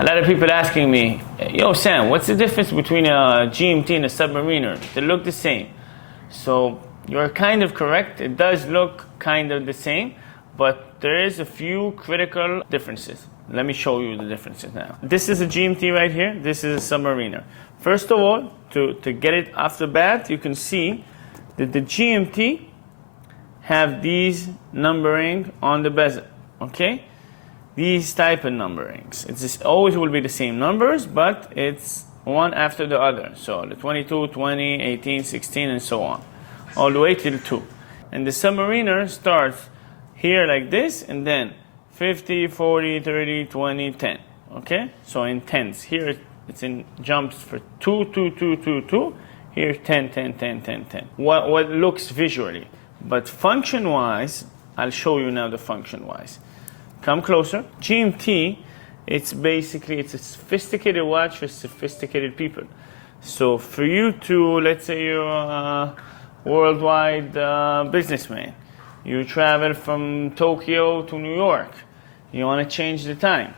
A lot of people asking me, yo Sam, what's the difference between a GMT and a Submariner? They look the same. So you're kind of correct. It does look kind of the same, but there is a few critical differences. Let me show you the differences now. This is a GMT right here. This is a Submariner. First of all, to get it off the bat, you can see that the GMT have these numbering on the bezel, okay? These type of numberings. It's just always will be the same numbers, but it's one after the other. So the 22, 20, 18, 16, and so on, all the way to the 2. And the Submariner starts here like this, and then 50, 40, 30, 20, 10. Okay? So in tens. Here it's in jumps for 2, 2, 2, 2, 2. Here 10, 10, 10, 10, 10. What looks visually. But function-wise, I'll show you now the function-wise. Come closer. GMT, it's basically, it's a sophisticated watch for sophisticated people. So for you to, let's say you're a worldwide businessman. You travel from Tokyo to New York. You want to change the time.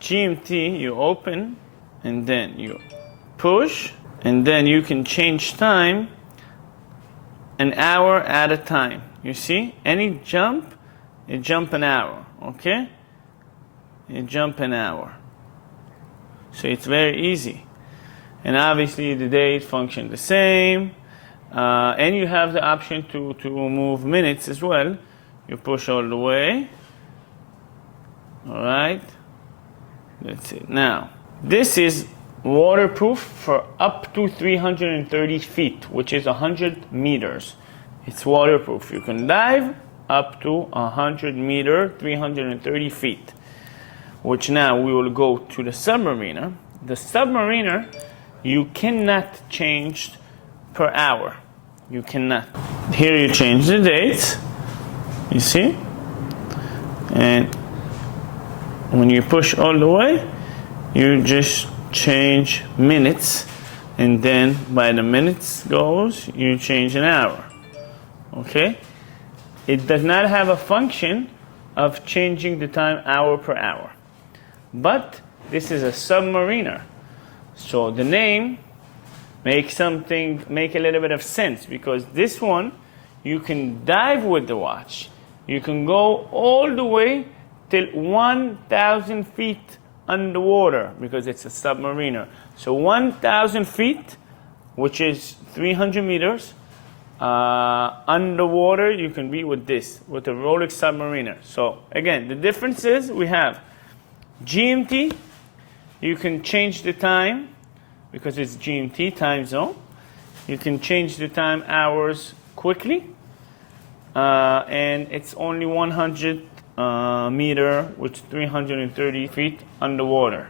GMT, you open, and then you push, and then you can change time an hour at a time. You see? Any jump, you jump an hour, okay? You jump an hour. So it's very easy. And obviously the days function the same. And you have the option to move minutes as well. You push all the way. All right. That's it. Now, this is waterproof for up to 330 feet, which is 100 meters. It's waterproof. You can dive up to 100 meter, 330 feet, which now we will go to the Submariner. The Submariner, you cannot change per hour. You cannot. Here you change the dates, you see? And when you push all the way, you just change minutes, and then by the minutes goes, you change an hour, okay? It does not have a function of changing the time hour per hour. But this is a Submariner. So the name makes a little bit of sense, because this one, you can dive with the watch. You can go all the way till 1,000 feet underwater, because it's a Submariner. So 1,000 feet, which is 300 meters, underwater, you can be with this, with the Rolex Submariner. So again, the difference is we have GMT, you can change the time, because it's GMT, time zone. You can change the time hours quickly, and it's only 100 meter, which 330 feet underwater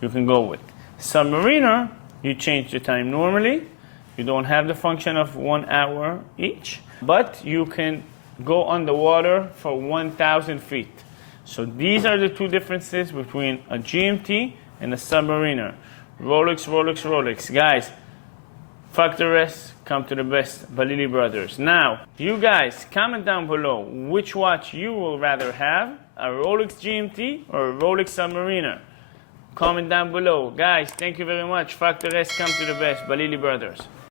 you can go with. Submariner, you change the time normally. You don't have the function of 1 hour each, but you can go underwater for 1,000 feet. So these are the two differences between a GMT and a Submariner. Rolex, Rolex, Rolex. Guys, fuck the rest, come to the best. Balili Brothers. Now, you guys, comment down below which watch you will rather have, a Rolex GMT or a Rolex Submariner. Comment down below. Guys, thank you very much. Fuck the rest, come to the best. Balili Brothers.